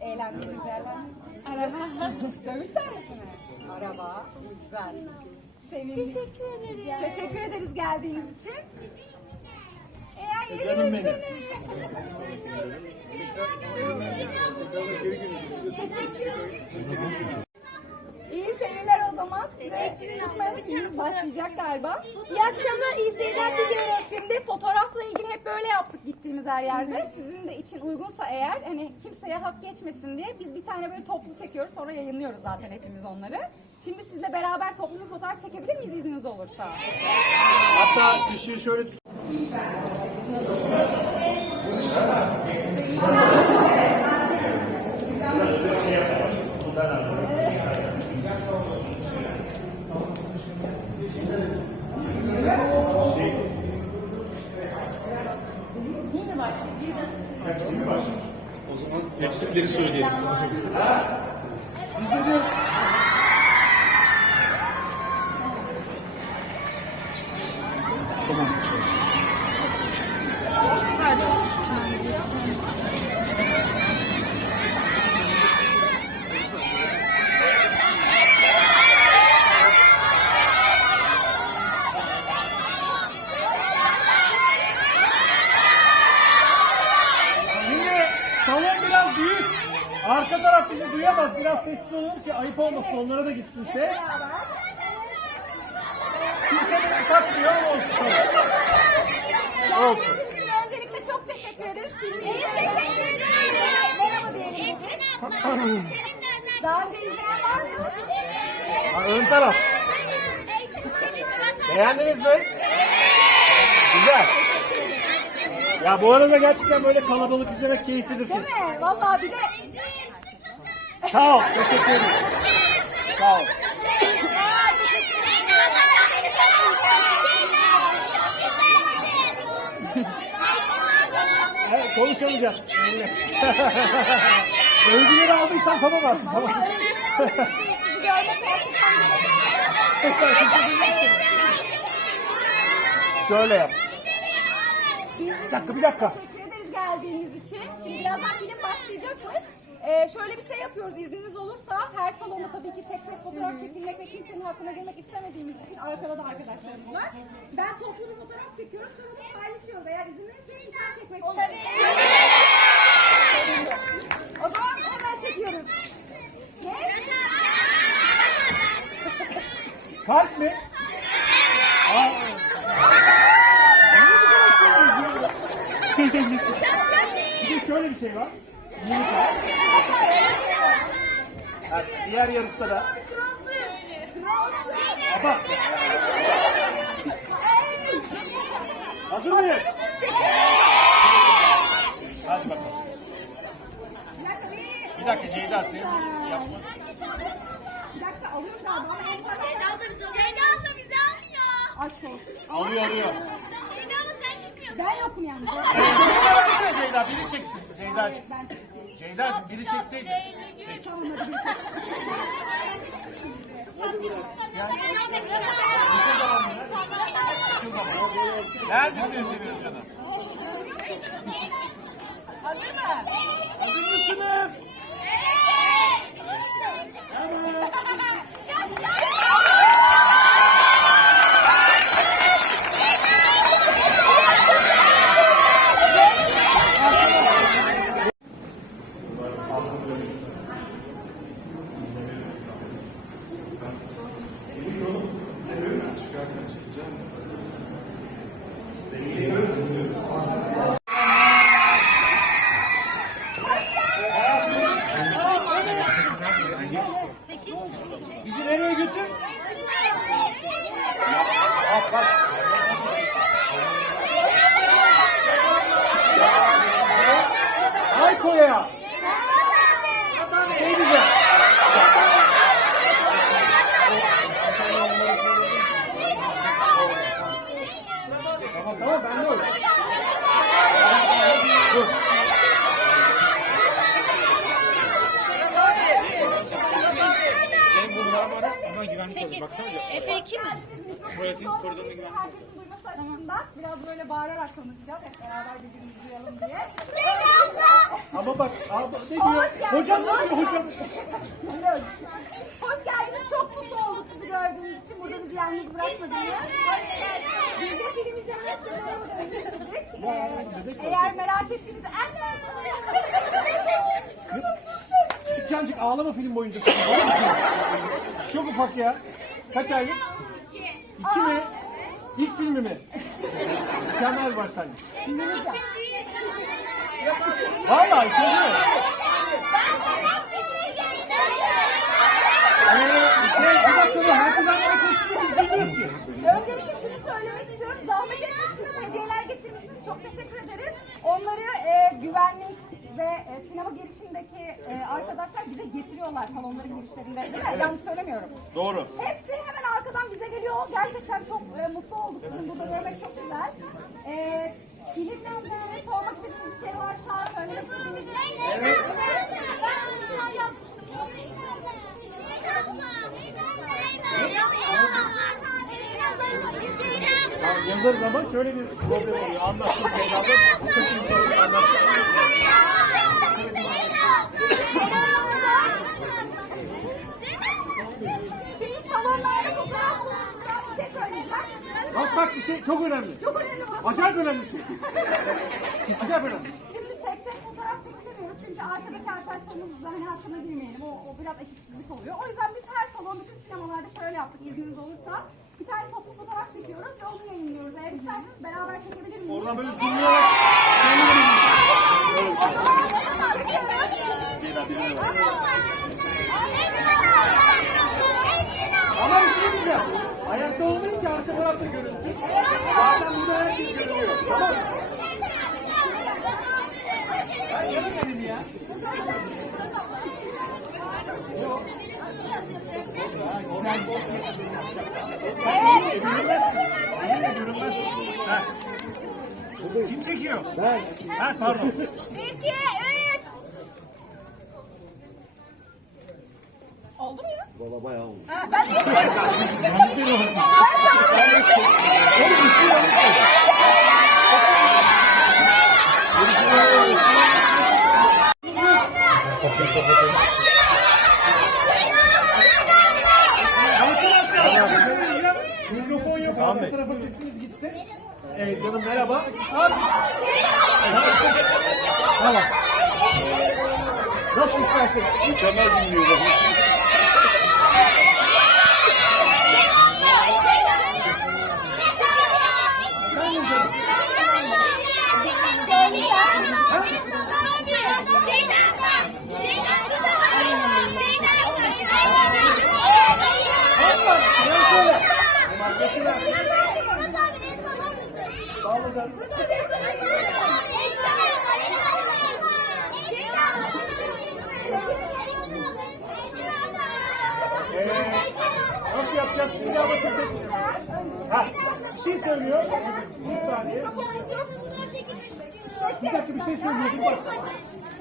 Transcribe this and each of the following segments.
Eğlenme, güzellenme. Araba. Dövüş sahnesi? Araba. Güzel. Sevindik. Teşekkür ederim. Teşekkür ederiz geldiğiniz için. Sizin için. Teşekkür ederim başlayacak galiba. İyi akşamlar, iyi seyirler diliyorum. Ee, şimdi fotoğrafla ilgili hep böyle yaptık gittiğimiz her yerde. Sizin de için uygunsa eğer hani kimseye hak geçmesin diye biz bir tane böyle toplu çekiyoruz sonra yayınlıyoruz zaten hepimiz onları. Şimdi sizle beraber toplu bir fotoğraf çekebilir miyiz izniniz olursa? Hatta işi şey şöyle tut. Şey yapalım. O zaman yaptıkları söyleyelim. Biz de diyoruz. teşekkür ederiz. Filmi izleyenlere merhaba diyelim. Daha önce izleyen var mı? Ha, ön taraf. Beğendiniz mi? Güzel. Ya bu arada gerçekten böyle kalabalık izlemek keyiflidir Değil kız. mi? Vallahi bir de Sağ ol. Teşekkür ederim. Sağ ol. Konuşamayacağız. Belli. Övgüleri aldıysan tamam artık. Tamam. Şöyle yap. Bir dakika bir dakika. Teşekkür ederiz geldiğiniz için. Şimdi birazdan film başlayacakmış. Ee, şöyle bir şey yapıyoruz izniniz olursa her salonda tabii ki tek tek fotoğraf çekilmek ve kimsenin hakkına girmek istemediğimiz için arkada da arkadaşlarımız var. Ben toplu bir fotoğraf çekiyorum sonra da paylaşıyoruz. Eğer izin verirseniz tane çekmek isterim. O zaman hemen çekiyoruz. Ne? Kalp mi? Aa. Niye bu kadar seviyoruz ya? Bir de şöyle bir şey var. Ha, diğer yarısta da. Baba. Hazır mıyız? Hadi bakalım. Bir dakika Ceyda sen yapma. Ceyda da bizi almıyor. Alıyor alıyor. Ceyda ama sen çıkmıyorsun. Ben yokum yani. Ceyda versene Ceyda biri çeksin. Ceyda. Ceyda biri çekseydi. Neredesiniz seviyorum canım? Hazır mı? Hazır mısınız? Bizi nereye götür? Bak bak. Hayko'ya. Şey diyeceğim. Tamam tamam ben de olur. Dur. Benim bunlar var ama güvenlik oldu. Baksana. Efe kim? Tuvaletin koridorunda güvenlik oldu. Herkesin duyması açısından biraz böyle bağırarak konuşacağız. Hep beraber birbirimizi duyalım diye. Ama bak abi ne diyor? Hocam ne diyor hocam? Hoş geldiniz. Çok mutlu olduk sizi gördüğümüz için. Burada bizi yalnız bırakmadınız. Hoş geldiniz. Biz de film izlemeye sınırlarımızı getirdik. Ee, eğer merak ettiğiniz... Anne! Küçük cancık ağlama film boyunca. Çok ufak ya. Kaç aylık? İki mi? İlk filmi mi? Mükemmel başlangıç. Valla iki değil mi? Bir dakika dur. Herkes aynı koşuyor. Bilmiyoruz ki. Öncelikle şunu söylemek istiyorum. Zahmet etmişsiniz, hediyeler getirmişsiniz. Çok teşekkür ederiz. Onları e, güvenlik ve e, sinema girişindeki e, arkadaşlar bize getiriyorlar salonların girişlerinde. Değil mi? Yanlış söylemiyorum. Doğru. Hepsi hemen arkadan bize geliyor. Gerçekten çok e, mutlu olduk. Sizin burada görmek çok güzel. E, filmle ilgili sormak istediğiniz bir şey varsa söylemek istediğiniz bir şey. Evet. Ben yazmıştım. Yazarız ama şöyle bir problem oluyor. Anlattım Ceyda'da. Bu kaçıncı şey söyleyeceğim. Bak bak bir şey çok önemli. Çok önemli. Acayip önemli bir şey. Acayip önemli. Şimdi tek tek fotoğraf çekemiyoruz çünkü arkadaki arkadaşlarımızla hani hakkına girmeyelim. O, o biraz eşitsizlik oluyor. O yüzden biz her salon bütün sinemalarda şöyle yaptık izniniz olursa. Tane toplu fotoğraf çekiyoruz ve onu yayınlıyoruz. Eğer isterseniz beraber çekebilir miyiz? Oradan böyle bak. Ama bir şey diyeceğim. Ayakta olmayın ki arka tarafta görünsün. Zaten burada herkes görünüyor. Tamam mı? Ben göremedim ya. Kim çekiyor? Ben. Ha pardon. Bir, iki, üç. Oldu mu ya? Valla bayağı oldu. Ha, ben de Mikrofon yok. Arka tarafa sesiniz gitsin. Evet canım merhaba. Abi. Tamam. Nasıl isterseniz. Mükemmel dinliyorum. Nasıl yapacağız şimdi ama kesin. Ha, bir şey söylüyor. Bir saniye. Bir dakika bir şey söylüyor. Bir bak.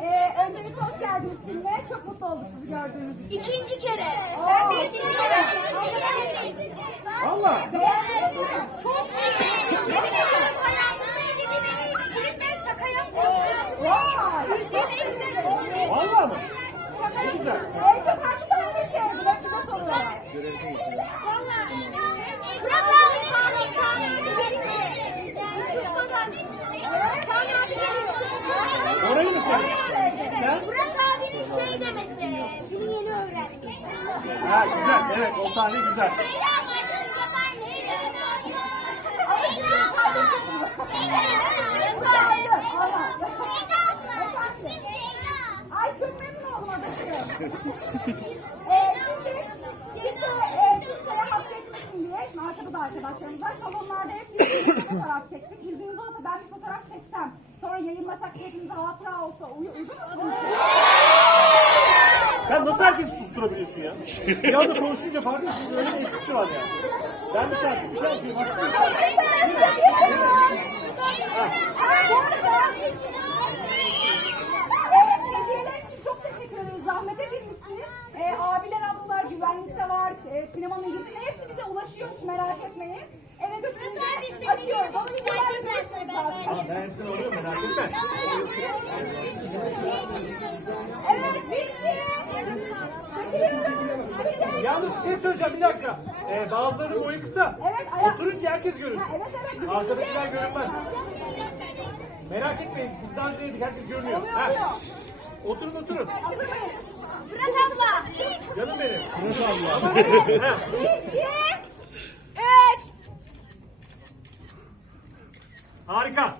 Ee, öncelikle hoş geldiniz filme. Çok mutlu olduk sizi gördüğünüz için. İkinci kere. Ben de ikinci kere. Valla. Çok iyi. Filmler şaka yapmıyor. Vay. Valla mı? Şaka güzel. En çok hangi sahneyi sevdin? Hep bize soruyorlar. Fırat abi Kaan Kaan Orayı mı söylüyorsun? Sen? Fırat abinin şey demesi. Bunu yeni öğrendik. Ha güzel. Evet o sahne güzel. Ay çok memnun oldum adacığım. Şimdi kimse, kimseye hak geçmesin diye, şimdi arkada da arkadaşlarımız var. Salonlarda hep bir bir fotoğraf çektik. İzniniz olsa ben bir fotoğraf çeksem, yayınlasak hepimize hatıra olsa uy uygun musunuz? Sen nasıl herkesi susturabiliyorsun ya? Bir anda konuşunca fark ediyorsun. Öyle bir etkisi var ya. Ben şarkı bir şarkı yapayım. Çok teşekkür ederiz. Zahmet edilmişsiniz. Ee, abiler, ablalar güvenlikte var. Ee, sinemanın hepsi bize ulaşıyor. Hiç merak etmeyin. Evet, hepinizi açıyorum. Bana hediyeler veriyorsunuz zaten. Tamam ben hepsini alıyorum merak etme. Evet, bitti. Çekiliyorum. Yalnız bir şey söyleyeceğim bir dakika. Ee, bazılarının boyu kısa. Evet, ayak- Oturunca herkes görür. Evet, evet. Arkadakiler görünmez. Merak etmeyin biz daha önce yedik herkes görünüyor. Oluyor, Ha. oluyor. Oturun oturun. Hazır mıyız? Fırat abla. Canım benim. Ha. İki, üç. Harika.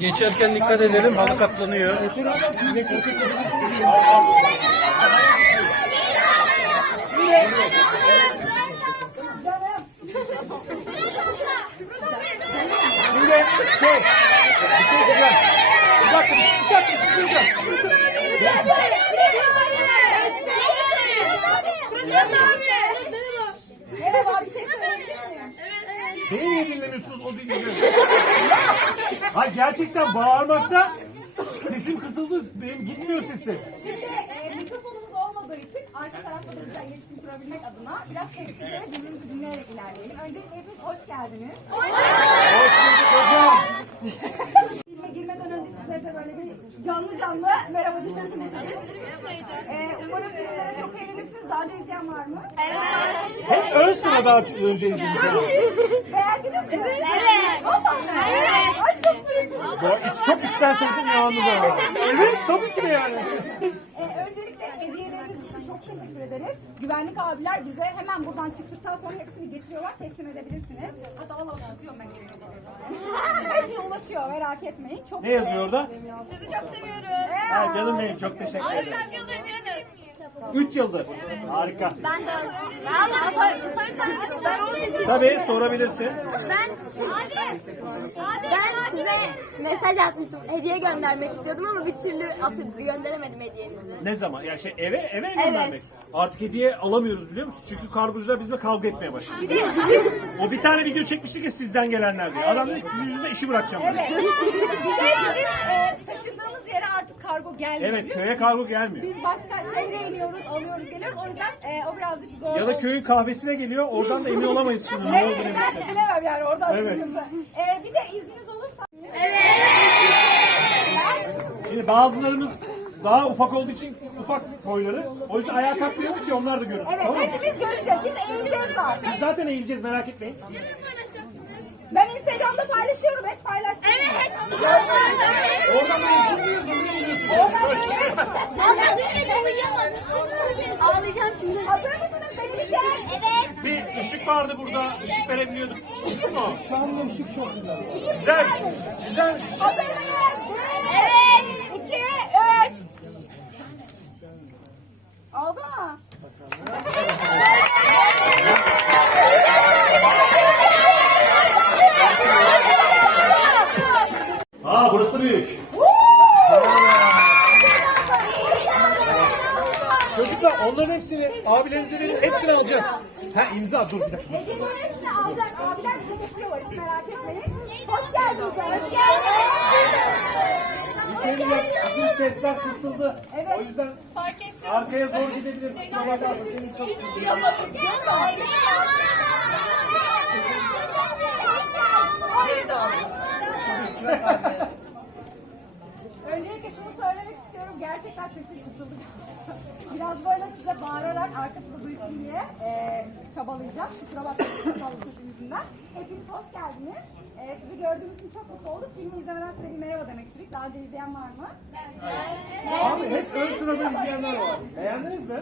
Geçerken dikkat edelim halı katlanıyor. Şimdi şey. Bir şey diyeceğim. Bir dakika bir dakika bir şey diyeceğim. Merhaba, bir şey söyleyebilir miyim? Beni niye dinlemiyorsunuz o dinliyor. Hayır gerçekten bağırmakta sesim kısıldı. Benim gitmiyor sesim. Şimdi e, mikrofonumuz olmadığı için arka tarafta da güzel iletişim kurabilmek adına biraz sessizce birbirimizi dinleyerek ilerleyelim. Öncelikle hepiniz hoş geldiniz. Hoş bulduk hocam. De böyle bir canlı canlı merhaba diyelim. Ee, umarım filmlere çok eğlenirsiniz. Daha önce izleyen var mı? Hep ön sırada açık önce izleyeceğim. Beğendiniz mi? Evet. Vallahi. Evet. Ay çok sevindim. Bu çok içten sevdim ya anında. Evet tabii ki de yani. Ee, öncelikle hediyeleriniz için çok teşekkür ederiz. Güvenlik abiler bize hemen buradan çıktıktan sonra hepsini getiriyorlar. Teslim edebilirsiniz. Hatta valla onu yapıyorum ben gerekiyor. Ulaşıyor merak etmeyin. Çok Ne yazıyor orada? Sizi çok seviyoruz. Ha, canım benim çok teşekkür ederim. 3 yıldır. Harika. Ben de. Ben soru soru soru. Tabii sorabilirsin. Ben abi. Abi. Ben size mesaj atmıştım. Hediye göndermek istiyordum ama bir türlü atıp gönderemedim hediyenizi. Ne zaman? Ya şey eve eve göndermek. Artık hediye alamıyoruz biliyor musun? Çünkü kargocular bizimle kavga etmeye başladı. o bir tane video çekmiştik ya sizden gelenler diye. Adam dedi ki sizin yüzünden işi bırakacağım. dedi. Evet. bir de bizim e, taşındığımız yere artık kargo gelmiyor. Evet köye kargo gelmiyor. Biz başka şehre iniyoruz, alıyoruz, geliyoruz. O yüzden e, o birazcık zor. Ya da köyün kahvesine geliyor. Oradan da emin olamayız şimdi ne oldu Evet, ben bitti. bilemem yani orada Evet. sıkıntı. E, bir de izniniz olursa. Şimdi bazılarımız daha ufak olduğu için ufak boyları. O yüzden ayağa kalkmıyor ki onlar da görsün. Evet, Tamam mı? hepimiz göreceğiz. Biz eğileceğiz zaten. Biz zaten eğileceğiz merak etmeyin. Ben Instagram'da paylaşıyorum, hep paylaştım. Evet. Oradan Ama dün de uyuyamadım. Ağlayacağım şimdi. Hazır mısınız Melike? Evet. Bir ışık vardı burada. Işık verebiliyorduk. Işık mı? Şu anda ışık çok güzel. Güzel. Güzel. Hazır mıyız? Evet. İki, üç. Oldu mu? Aa burası büyük. Çocuklar onların hepsini abilerinize verin. Hepsini alacağız. Ha imza dur bir dakika. Hediyenin hepsini alacak. Abiler bize getiriyorlar. Hiç merak etmeyin. Hoş geldiniz. Hoş geldiniz. İçeride bizim sesler kısıldı. Evet. O yüzden arkaya zor gidebilir. Kusura bakma. Senin çok Öncelikle şunu söylemek istiyorum. Gerçekten sesim kısıldı. Biraz böyle size bağırarak arkasında duysun diye e, çabalayacağım. Kusura bakmayın sesim yüzünden. Hepiniz hoş geldiniz. E, sizi gördüğümüz için çok mutlu olduk. Filmi izlemeden size bir merhaba demek istedik. Daha önce izleyen var mı? Abi hep ön sırada izleyenler var. Beğendiniz mi?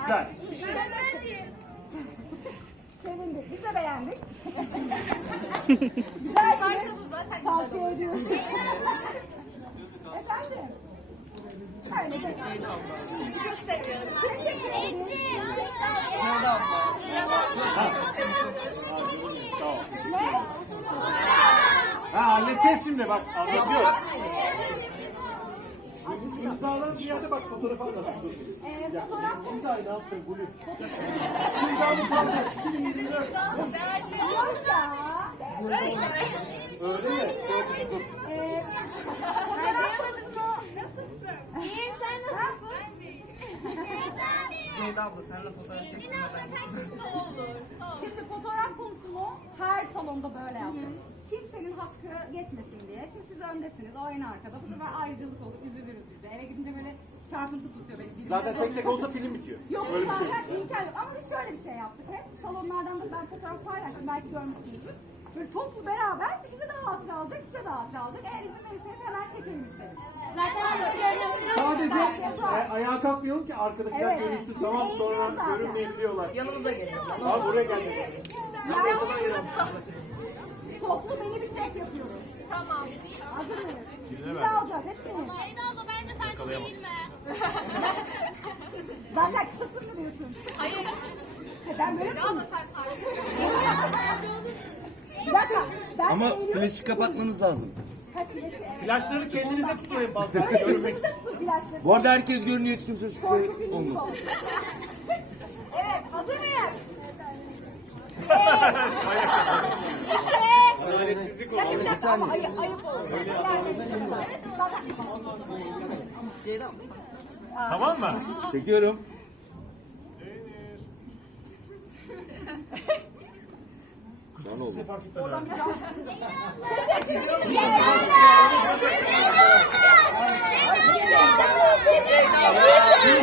Güzel. Sevindik. Biz de beğendik. Güzel bir tavsiye ediyoruz. Efendim? Öyle. Çok seviyorum. Ha halledeceğiz şimdi bak anlatıyorum. İmzalan bir yerde bak fotoğraf al da bak. dur. Ee, fotoğraf İmzayı ne yaptın Gülü? İmzanı kaldır. Yok ya. Öyle mi? Dur. Ee, fotoğraf konusunu nasılsın? İyiyim sen nasılsın? Ceyda abla seninle fotoğraf çektirmeden Şimdi fotoğraf konusunu her salonda böyle yaptım. Kimsenin hakkı geçmesin diye. Şimdi siz öndesiniz, o en arkada. Bu sefer ayrıcalık olur, üzülürüz biz de. Eve gidince böyle çarpıntı tutuyor beni. Bizim Zaten de- tek tek olsa film bitiyor. Yok Öyle bir şey. zaten imkan yok. Ama biz şöyle bir şey yaptık hep. Salonlardan da ben fotoğraf paylaştım. Belki görmüşsünüzdür. Böyle toplu beraber bize de hatıra aldık, size de hatıra aldık. Eğer izin verirseniz hemen çekelim istedim. Zaten. Sadece e, ayağa kalkmayalım ki arkadakiler Evet. görünsün. Biz Tamam sonra zaten. görünmeyin diyorlar. Yanımıza gelin. Abi buraya geldik. Toplu beni bir çek yapıyoruz. Tamam. Hazır mıyız? Biz de alacağız hepsini. Zaten kısasın mı diyorsun? Hayır. Ben böyle Ama sen Bir dakika. Ben Ama eğiliyorum. flaşı kapatmanız lazım. Ha, flaşı, evet. Flaşları kendinize tutmayın fazla. Görmek flaşları. Bu arada herkes görünüyor hiç kimse şüphe Korku filmi olmasın. olsun. evet, hazır mıyız? Adaletsizlik Ya bir olur. dakika ama ayıp, ayıp olur. Evet, zaten- Ceyda Tamam mı? Çekiyorum.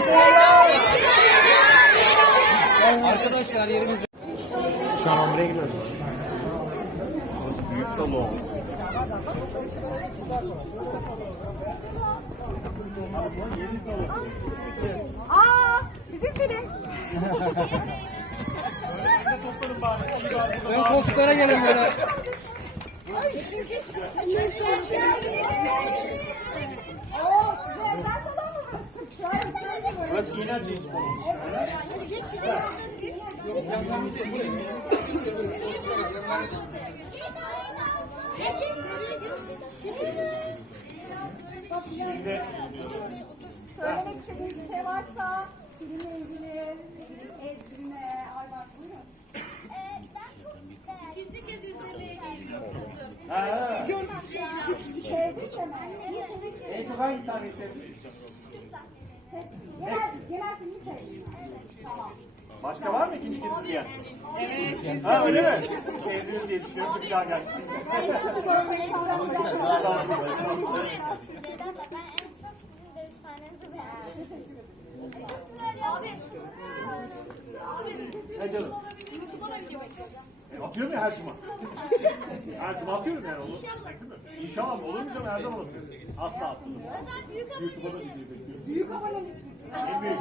Sana oldu. Arkadaşlar yerimiz Şu an buraya gidiyoruz. Burası büyük salon. Aa, bizim film. Ön koltuklara gelin böyle. Burası? Yeni salon. Şimdi Söylemek istediğiniz bir şey varsa filmle ilgili, Ezgi'ne, Ayvan buyurun. İkinci kez izlemeye geliyorum. ha, Sevdin mi? en çok hangi sevdim. Tamam. Başka var mı ikinci kez izleyen? Evet. Ha öyle mi? Sevdiniz diye düşünüyorum bir daha gelmişsiniz. Ne canım? YouTube'a da video bakacağım. E, atıyorum ya her cuma. her cuma atıyorum yani onu. Mi? İnşallah olur mu canım her zaman atıyoruz. Asla atmıyorum. Zaten büyük YouTube'a da abonesi. bekliyorum. Büyük abonelik. En büyük.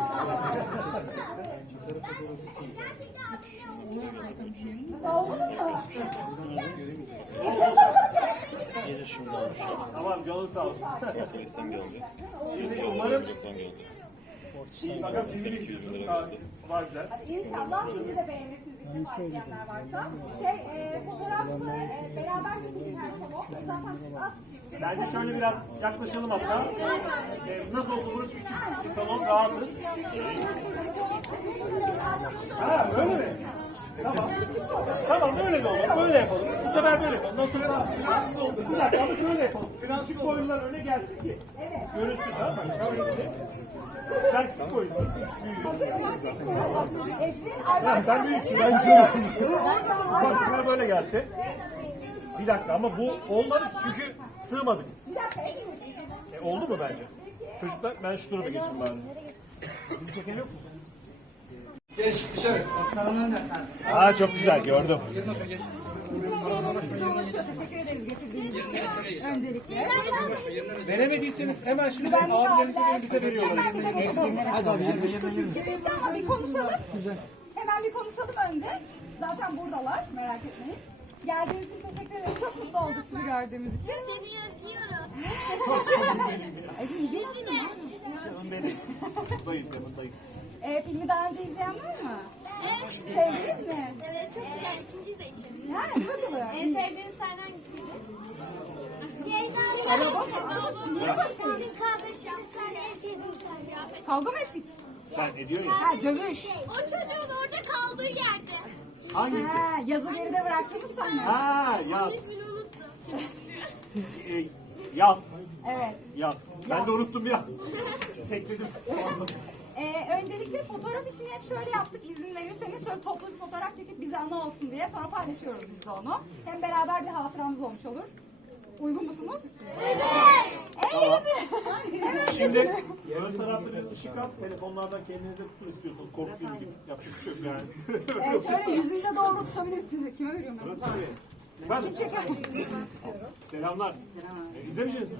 Oldu mu? Tamam canın sağ olsun. Şimdi umarım Bakalım şimdi bir var güzel. İnşallah sizi de beğenirsiniz defa izleyenler varsa. Şey, e, fotoğrafı e, beraber çekilsin her salon. Zaten az kişiyiz. Bence şöyle biraz yaklaşalım hatta. Ee, nasıl olsa burası küçük bir salon, rahatız. Ha? Tamam. Tamam öyle de olur. Böyle yapalım. Bu sefer böyle yapalım. Ondan sonra bir dakika ama şöyle yapalım. Küçük boylular öne gelsin ki. Görünsün tamam mı? Sen küçük boylusun. Ha, sen büyüksün. Ben küçüğüm. Bak böyle gelse. Bir dakika ama bu olmadı ki çünkü sığmadık. E, oldu mu bence? Çocuklar ben şu tarafa geçeyim bari. Sizi çeken yok mu? Geç dışarı. Aa çok güzel gördüm. Teşekkür ederiz getirdiğiniz için. Öncelikle. Veremediyseniz hemen şimdi abilerinize verin bize veriyorlar. Hadi abi yerine yerine. İşte ama bir konuşalım. Hemen bir konuşalım önce. Zaten buradalar merak etmeyin. Geldiğiniz için teşekkür ederim. Çok mutlu olduk sizi gördüğümüz için. Seni özlüyoruz. Ay, iyi değil mi? Canım benim. Buradayız yanındayız. E, filmi daha önce izleyen var mı? Evet. Sevdiniz mi? Evet çok güzel. İkinci izleyişim. Yani çok oluyor. En sevdiğiniz sahne hangisiydi? Ceyda. Niye bakıyorsun? Kardeşim sen en sevdiğin sahne. Kavga mı ettik? Sen ne diyorsun ya? Ha dövüş. O çocuğun orada kaldığı yerde. Hangisi? Ha, yazı geride bıraktığımız sahne. Ha yaz. İsmini unuttum. E, yaz. Evet. Yaz. Ben de unuttum ya. Tekledim. Ee, öncelikle fotoğraf işini hep şöyle yaptık izin verirseniz şöyle toplu bir fotoğraf çekip bize anı olsun diye sonra paylaşıyoruz biz de onu. Hem beraber bir hatıramız olmuş olur. Uygun musunuz? Evet. Evet. Şimdi ön tarafta biraz ışık az. Telefonlardan kendinize tutun istiyorsanız. Korku filmi gibi. Yapacak bir şey yok yani. Ee, şöyle yüzünüze doğru tutabilirsiniz. Kime veriyorum ben? Burası abi. Efendim? Çeker Selamlar. E, izlemeyeceğiz mi?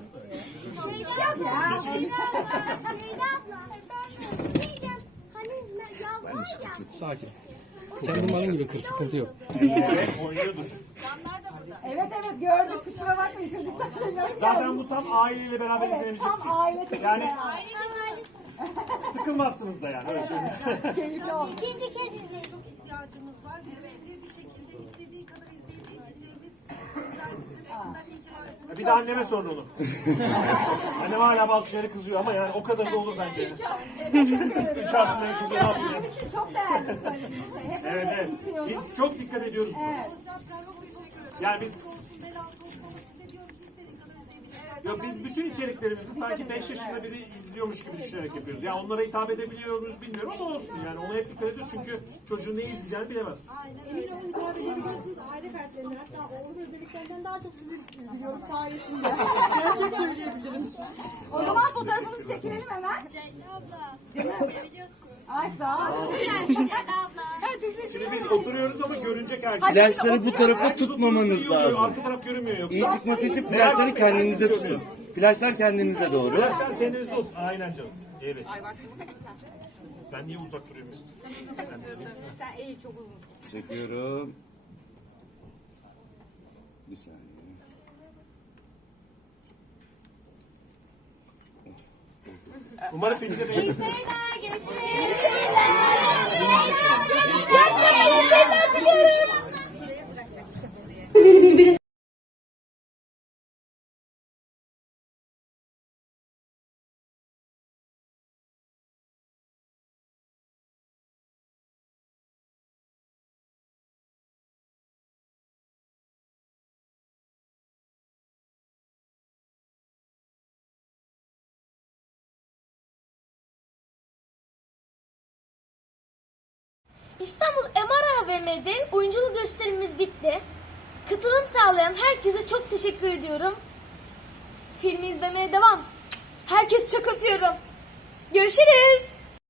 Yok ya. Geç, geç. Sakin. Sen bunların gibi kır sıkıntı yok. Evet. Evet gördük. Kusura bakmayın çocuklar. Zaten bu tam aileyle beraber Evet, izlenebilecek tam film. aile filmi. Yani sıkılmazsınız da yani. Öyle söyleyeyim. Keyifli oldu. İkinci kez izledim. çok ihtiyacımız var. Güvenilir bir şekilde istediği kadar izleyebileceğimiz dersiniz. Bundan iyi Bir de anneme sorun onu. Annem hala bazı şeylere kızıyor ama yani o kadar da olur bence. Üç harfle kızıyor ne için çok değerli söylediğiniz şey. Hep Evet evet. Biz çok dikkat ediyoruz. Evet. Yani biz Yok biz bütün içeriklerimizi sanki 5 yaşında biri izliyormuş gibi düşünerek yapıyoruz. Yani onlara hitap edebiliyor muyuz bilmiyorum ama olsun yani ona hep dikkat ediyoruz çünkü çocuğun ne izleyeceğini bilemez. Emin olun hitap edebilirsiniz. Aile fertlerine hatta oğlum özelliklerinden daha çok sizi izliyorum sayesinde. Gerçek söyleyebilirim. O zaman fotoğrafımızı çekilelim hemen. Ceyda abla. Canım seviyorsun. Ay sağ ol. Ceyda abla. Şimdi biz oturuyoruz ama görünecek herkes. Flaşları bu tarafa tutmamanız iyi lazım. Arka taraf görünmüyor yoksa. İyi çıkması için flaşları kendinize tutun. Flaşlar kendinize doğru. Flaşlar kendinizde olsun. Aynen canım. Evet. Ben niye uzak duruyorum? Ben de- Çekiyorum. Bir saniye. Umarım filmde beğenirsiniz. Seyirler görüşürüz. İyi. İyi seyirler İstanbul MR AVM'de oyunculuk gösterimimiz bitti. Katılım sağlayan herkese çok teşekkür ediyorum. Filmi izlemeye devam. Herkes çok öpüyorum. Görüşürüz.